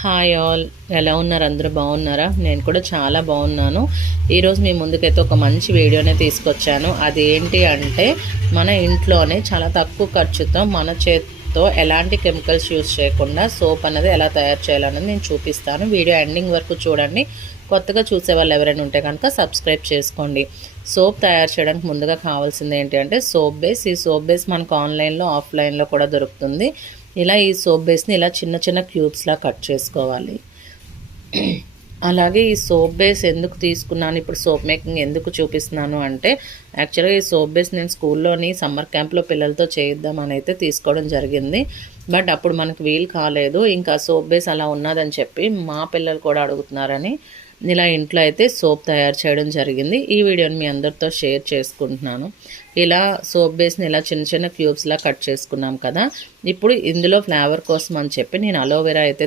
Hi all, ఎలా ఉన్నారు? అందరూ బాగున్నారా? నేను కూడా చాలా బాగున్నాను. ఈరోజు మీ ముందుకైతే ఒక మంచి వీడియోనే తీసుకొచ్చాను. అది ఏంటి అంటే, మన ఇంట్లోనే చాలా తక్కువ ఖర్చుతో మన చేతితో ఎలాంటి కెమికల్స్ యూస్ చేయకుండా సోప్ అనేది ఎలా తయారు చేయాలన్నది నేను చూపిస్తాను. వీడియో ఎండింగ్ వరకు చూడండి. కొత్తగా చూసే వాళ్ళు ఎవరైనా ఉంటే కనుక సబ్స్క్రైబ్ చేసుకోండి. సోప్ తయారు చేయడానికి ముందుగా కావాల్సింది ఏంటి అంటే సోప్ బేస్. ఈ సోప్ బేస్ మనకు ఆన్లైన్లో ఆఫ్లైన్లో కూడా దొరుకుతుంది. ఇలా ఈ సోప్ బేస్ని ఇలా చిన్న చిన్న క్యూబ్స్లా కట్ చేసుకోవాలి. అలాగే ఈ సోప్ బేస్ ఎందుకు తీసుకున్నాను, ఇప్పుడు సోప్ మేకింగ్ ఎందుకు చూపిస్తున్నాను అంటే, యాక్చువల్గా ఈ సోప్ బేస్ నేను స్కూల్లోని సమ్మర్ క్యాంప్లో పిల్లలతో చేద్దామని అయితే తీసుకోవడం జరిగింది. బట్ అప్పుడు మనకు వీలు కాలేదు. ఇంకా సోప్ బేస్ అలా ఉన్నదని చెప్పి మా పిల్లలు కూడా అడుగుతున్నారని ఇలా ఇంట్లో అయితే సోప్ తయారు చేయడం జరిగింది. ఈ వీడియోని మీ అందరితో షేర్ చేసుకుంటున్నాను. ఇలా సోప్ బేస్ని ఇలా చిన్న చిన్న క్యూబ్స్లా కట్ చేసుకున్నాం కదా. ఇప్పుడు ఇందులో ఫ్లేవర్ కోసం అని చెప్పి నేను అలోవెరా అయితే